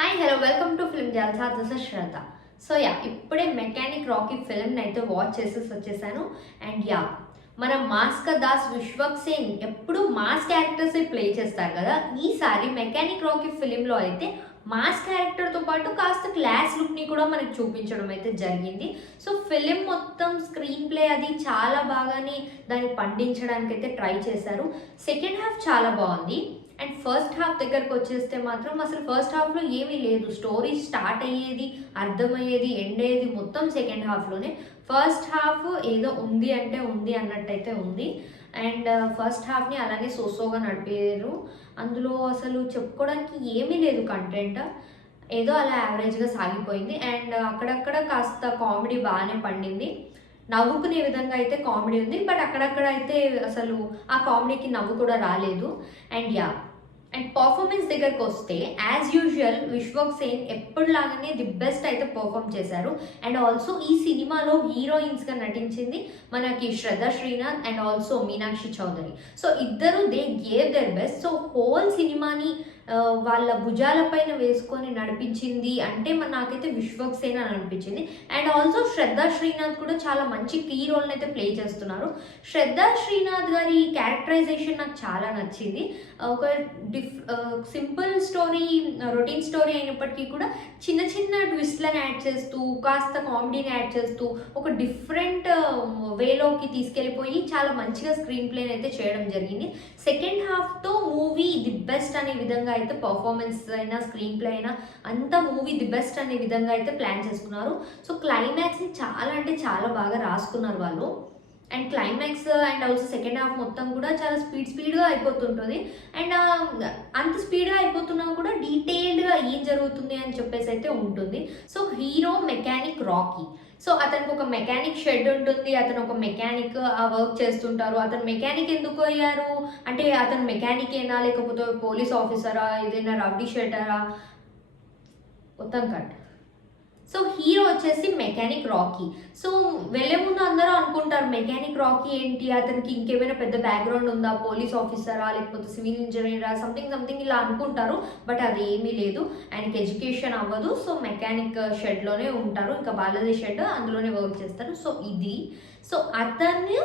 Hi hello welcome to film Jalsa. This is Shraddha. ఇప్పుడే mechanic Rocky film అయితే watch చేసేసి వచ్చేసాను. అండ్ మన మాస్క దాస్ విశ్వక్ సేన్ ఎప్పుడు మాస్ క్యారెక్టర్స్ ప్లే చేస్తారు కదా. ఈసారి మెకానిక్ రాకీ ఫిలింలో అయితే మాస్ క్యారెక్టర్తో పాటు కాస్త క్లాస్ లుక్ని కూడా మనకు చూపించడం అయితే జరిగింది. సో ఫిలిం మొత్తం స్క్రీన్ ప్లే అది చాలా బాగానే దాన్ని పండించడానికి అయితే ట్రై చేశారు. సెకండ్ హాఫ్ చాలా బాగుంది. అండ్ ఫస్ట్ హాఫ్ దగ్గరకు వచ్చేస్తే మాత్రం అసలు ఫస్ట్ హాఫ్లో ఏమీ లేదు. స్టోరీ స్టార్ట్ అయ్యేది, అర్థమయ్యేది, ఎండ్ అయ్యేది మొత్తం సెకండ్ హాఫ్లోనే. ఫస్ట్ హాఫ్ ఏదో ఉంది అంటే ఉంది అన్నట్టయితే ఉంది. అండ్ ఫస్ట్ హాఫ్ని అలానే సోసోగా నడిపారు. అందులో అసలు చెప్పుకోవడానికి ఏమీ లేదు కంటెంట్. ఏదో అలా యావరేజ్గా సాగిపోయింది. అండ్ అక్కడక్కడ కాస్త కామెడీ బాగానే పండింది. నవ్వుకునే విధంగా అయితే కామెడీ ఉంది. బట్ అక్కడక్కడ అయితే అసలు ఆ కామెడీకి నవ్వు కూడా రాలేదు. అండ్ అండ్ పర్ఫార్మెన్స్ దగ్గరకు వస్తే యాజ్ యూజువల్ విశ్వక్ సేన్ ఎప్పటిలాగానే ది బెస్ట్ అయితే పర్ఫామ్ చేశారు. అండ్ ఆల్సో ఈ సినిమాలో హీరోయిన్స్గా నటించింది మనకి Shraddha Srinath and also Meenakshi Chaudhary. So ఇద్దరు they gave their best. So whole సినిమాని వాళ్ళ భుజాలపైన వేసుకొని నడిపించింది అంటే నాకైతే విశ్వక్ సేన్ అని అనిపించింది. అండ్ ఆల్సో శ్రద్ధ శ్రీనాథ్ కూడా చాలా మంచి కీ రోల్ని అయితే ప్లే చేస్తున్నారు. శ్రద్ధ శ్రీనాథ్ గారి క్యారెక్టరైజేషన్ నాకు చాలా నచ్చింది. ఒక సింపుల్ స్టోరీ, రొటీన్ స్టోరీ అయినప్పటికీ కూడా చిన్న చిన్న ట్విస్ట్లను యాడ్ చేస్తూ, కాస్త కామెడీని యాడ్ చేస్తూ, ఒక డిఫరెంట్ వేలోకి తీసుకెళ్ళిపోయి చాలా మంచిగా స్క్రీన్ ప్లేని అయితే చేయడం జరిగింది. సెకండ్ హాఫ్తో మూవీ ది బెస్ట్ అనే విధంగా అయితే పర్ఫార్మెన్స్ అయినా స్క్రీన్ ప్లే అయినా అంతా మూవీ ది బెస్ట్ అనే విధంగా అయితే ప్లాన్ చేసుకున్నారు. సో క్లైమాక్స్ని చాలా అంటే చాలా బాగా రాసుకున్నారు వాళ్ళు. And climax and also second half మొత్తం కూడా చాలా స్పీడ్గా అయిపోతుంటుంది. అండ్ అంత స్పీడ్గా అయిపోతున్నా కూడా డీటెయిల్డ్గా ఏం జరుగుతుంది అని చెప్పేసి అయితే ఉంటుంది. So hero mechanic Rocky. So అతనికి ఒక మెకానిక్ షెడ్ ఉంటుంది. అతను ఒక మెకానిక్ వర్క్ చేస్తుంటారు. అతను మెకానిక్ ఎందుకు అయ్యారు అంటే అతను మెకానిక్ ఏనా లేకపోతే పోలీస్ ఆఫీసరా, ఏదైనా రౌడీ షెటరా, మొత్తం కట్. సో హీరో వచ్చేసి మెకానిక్ రాకీ. సో వెళ్ళే ముందు అందరూ అనుకుంటారు మెకానిక్ రాకీ ఏంటి, అతనికి ఇంకేమైనా పెద్ద బ్యాక్గ్రౌండ్ ఉందా, పోలీస్ ఆఫీసరా లేకపోతే సివిల్ ఇంజనీరా, సంథింగ్ ఇలా అనుకుంటారు. బట్ అది ఏమీ లేదు. ఆయనకి ఎడ్యుకేషన్ అవ్వదు. సో మెకానిక్ షెడ్లోనే ఉంటారు. ఇంకా బాలాజీ షెడ్, అందులోనే వర్క్ చేస్తారు. సో ఇది సో అతను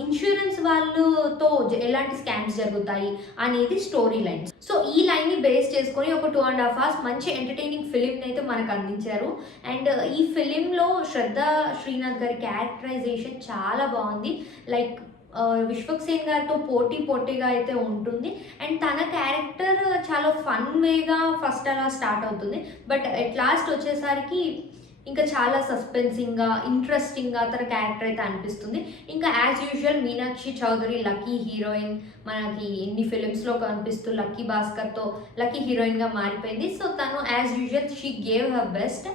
ఇన్సూరెన్స్ వాళ్ళతో ఎలాంటి స్కామ్స్ జరుగుతాయి అనేది స్టోరీ లైన్. సో ఈ లైన్ని బేస్ చేసుకొని ఒక 2.5 hours మంచి ఎంటర్టైనింగ్ ఫిలింని అయితే మనకు అందించారు. అండ్ ఈ ఫిలింలో శ్రద్ధ శ్రీనాథ్ గారి క్యారెక్టరైజేషన్ చాలా బాగుంది. లైక్ విశ్వక్ సేన్ గారితో పోటీగా అయితే ఉంటుంది. అండ్ తన క్యారెక్టర్ చాలా ఫన్ వేగా ఫస్ట్ అలా స్టార్ట్ అవుతుంది. బట్ ఎట్ లాస్ట్ వచ్చేసరికి ఇంకా చాలా సస్పెన్సింగ్గా, ఇంట్రెస్టింగ్గా తన క్యారెక్టర్ అయితే అనిపిస్తుంది. ఇంకా as usual Meenakshi Chaudhary lucky heroine, మనకి ఇన్ని ఫిలిమ్స్లో కనిపిస్తూ లక్కీ భాస్కర్తో లక్కీ హీరోయిన్గా మారిపోయింది. సో తను as usual she gave her best.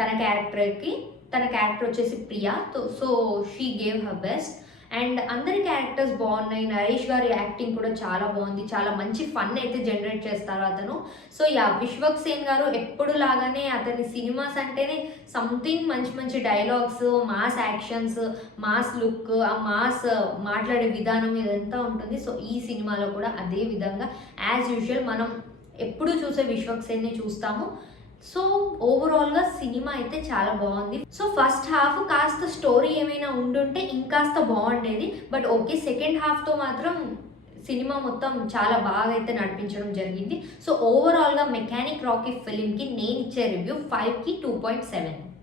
తన క్యారెక్టర్ వచ్చేసి Priya. So she gave her best. And అందరి క్యారెక్టర్స్ బాగున్నాయి. నరేష్ గారి యాక్టింగ్ కూడా చాలా బాగుంది. చాలా మంచి ఫన్ అయితే జనరేట్ చేస్తారు అతను. సో విశ్వక్ సేన్ గారు ఎప్పుడు లాగానే అతని సినిమాస్ అంటేనే సంథింగ్ మంచి dialogues, mass actions, mass look, ఆ మాస్ మాట్లాడే విధానం ఇదంతా ఉంటుంది. సో ఈ సినిమాలో కూడా అదే విధంగా యాజ్ యూజువల్ మనం ఎప్పుడు చూసే విశ్వక్ సేన్ని చూస్తాము. సో ఓవరాల్గా సినిమా అయితే చాలా బాగుంది. సో ఫస్ట్ హాఫ్ కాస్త స్టోరీ ఏమైనా ఉండుంటే ఇంకాస్త బాగుండేది. బట్ ఓకే, సెకండ్ హాఫ్తో మాత్రం సినిమా మొత్తం చాలా బాగా అయితే నడిపించడం జరిగింది. సో ఓవరాల్గా మెకానిక్ రాకీ ఫిలింకి నేను ఇచ్చే రివ్యూ 5కి 2.7.